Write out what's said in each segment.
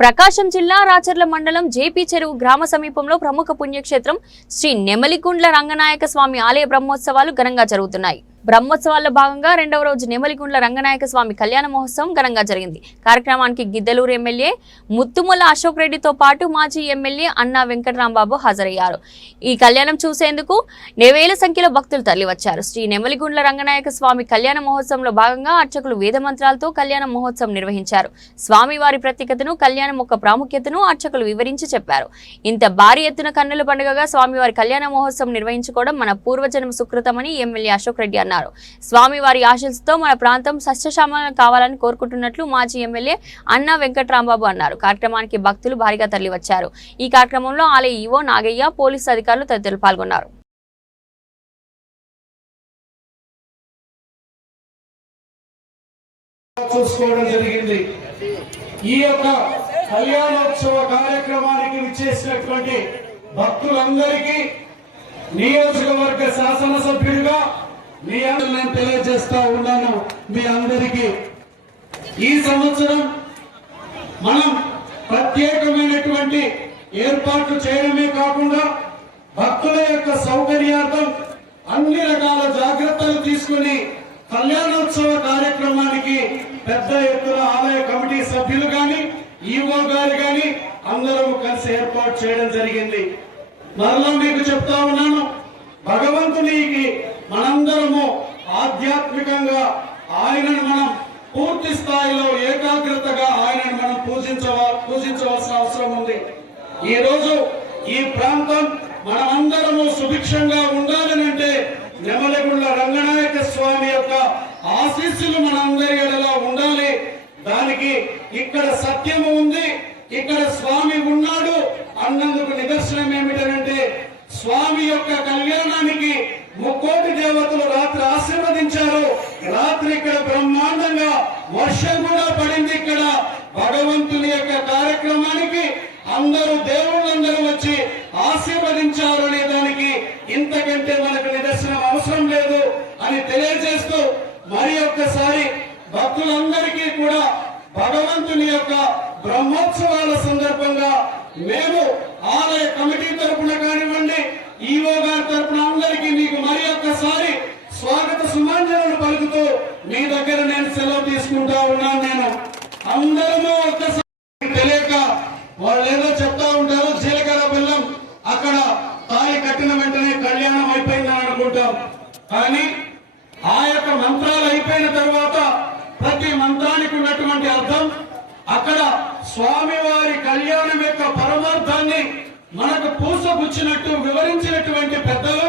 ప్రకాశం జిల్లా రాచర్ల మండలం జేపీ చెరువు గ్రామ సమీపంలో ప్రముఖ పుణ్యక్షేత్రం శ్రీ నెమలికుండ్ల రంగనాయక స్వామి ఆలయ బ్రహ్మోత్సవాలు ఘనంగా జరుగుతున్నాయి. బ్రహ్మోత్సవాల్లో భాగంగా రెండవ రోజు నెమలిగుండ్ల రంగనాయక స్వామి కళ్యాణ మహోత్సవం ఘనంగా జరిగింది. కార్యక్రమానికి గిద్దలూరు ఎమ్మెల్యే ముత్తుముల అశోక్ రెడ్డితో పాటు మాజీ ఎమ్మెల్యే అన్నా వెంకటరాంబాబు హాజరయ్యారు. ఈ కళ్యాణం చూసేందుకు వేల సంఖ్యలో భక్తులు తరలివచ్చారు. శ్రీ నెమలిగుండ్ల రంగనాయక స్వామి కళ్యాణ మహోత్సవంలో భాగంగా అర్చకులు వేద మంత్రాలతో కళ్యాణ మహోత్సవం నిర్వహించారు. స్వామివారి ప్రత్యేకతను కళ్యాణం యొక్క ప్రాముఖ్యతను అర్చకులు వివరించి చెప్పారు. ఇంత భారీ ఎత్తున కన్నుల పండుగగా స్వామివారి కళ్యాణ మహోత్సవం నిర్వహించుకోవడం మన పూర్వజన్మ సుకృతమని ఎమ్మెల్యే అశోక్ రెడ్డి అన్నారు. అన్నారు స్వామివారి ఆశీస్సుతో మన ప్రాంతం సస్యశ్యామలం కావాలని కోరుకుంటున్నట్లు మాజీ ఎమ్మెల్యే అన్న వెంకట్రాంబాబు అన్నారు. కార్యక్రమానికి భక్తులు భారీగా తరలివచ్చారు. ఈ కార్యక్రమంలో ఆలయ ఈవో నాగయ్య పోలీసు అధికారులు తదితరులు పాల్గొన్నారు. చూసుకోవడం జరిగింది. ఈ యొక్క కళ్యాణోత్సవ కార్యక్రమానికి విచ్చేసినటువంటి భక్తులందరికీ నియోజకవర్గ శాసనసభ్యుడిగా మీ అందరూ నేను తెలియజేస్తా ఉన్నాను. మీ అందరికీ ఈ సంవత్సరం మనం ప్రత్యేకమైనటువంటి ఏర్పాట్లు చేయడమే కాకుండా భక్తుల యొక్క సౌకర్యార్థం అన్ని రకాల జాగ్రత్తలు తీసుకుని కళ్యాణోత్సవ కార్యక్రమానికి పెద్ద ఎత్తున ఆలయ కమిటీ సభ్యులు కానీ ఈవో గారు కానీ అందరం కలిసి ఏర్పాటు చేయడం జరిగింది. మరలా మీకు చెప్తా ఉన్నాను భగవంతునికి మనందరము ఆధ్యాత్మికంగా ఆయనను మనం పూర్తి స్థాయిలో ఏకాగ్రతగా ఆయనను మనం పూజించవ పూజించవలసిన అవసరం ఉంది. ఈ రోజు ఈ ప్రాంతం మనమందరము సుభిక్షంగా ఉండాలని అంటే నెమలిగుండ్ల రంగనాయక స్వామి యొక్క ఆశీస్సులు మనందరి ఎడలా ఉండాలి. దానికి ఇక్కడ సత్యము ఉంది ఇక్కడ స్వామి ఉన్నాడు అన్నందుకు నిదర్శనం ఏమిటనంటే స్వామి యొక్క కళ్యాణానికి ముక్కోటి దేవతలు రాత్రి ఆశీర్వదించారు రాత్రి ఇక్కడ బ్రహ్మాండంగా వర్షం కూడా పడింది ఇక్కడ భగవంతుని యొక్క కార్యక్రమానికి అందరూ దేవుళ్ళందరూ వచ్చి ఆశీర్వదించారు అనే దానికి ఇంతకంటే మనకు నిదర్శనం అవసరం లేదు అని తెలియజేస్తూ మరి ఒక్కసారి భక్తులందరికీ కూడా భగవంతుని యొక్క బ్రహ్మోత్సవాల సందర్భంగా మేము ఆలయ కమిటీ తరపున కానివ్వండి ఈవో గారి తరపున అందరికీ మీకు మరి ఒక్కసారి స్వాగత సుమాంజలను పలుకుతూ మీ దగ్గర నేను సెలవు తీసుకుంటా ఉన్నాను నేను. అందరూ అయిపోయిందని కానీ ఆ యొక్క మంత్రాలు అయిపోయిన తర్వాత ప్రతి మంత్రానికి ఉన్నటువంటి అర్థం అక్కడ స్వామివారి కళ్యాణం యొక్క పరమార్థాన్ని మనకు పూసగుచ్చినట్టు వివరించినటువంటి పెద్దలు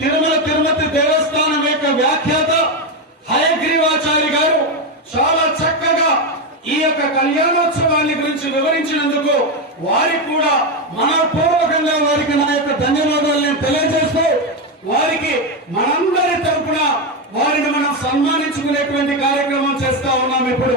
తిరుమల తిరుమతి దేవస్థానం యొక్క వ్యాఖ్యాత హయగ్రీవాచారి గారు చాలా చక్కగా ఈ యొక్క కళ్యాణోత్సవాన్ని గురించి వివరించినందుకు వారికి కూడా మన పూర్వ నా యొక్క ధన్యవాదాలు నేను తెలియజేస్తూ వారికి మనందరి తరపున వారిని మనం సన్మానించుకునేటువంటి కార్యక్రమం చేస్తా ఉన్నాం ఇప్పుడు.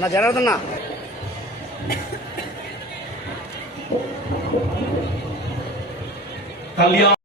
నా జరుగుతున్నా కళ్యాణ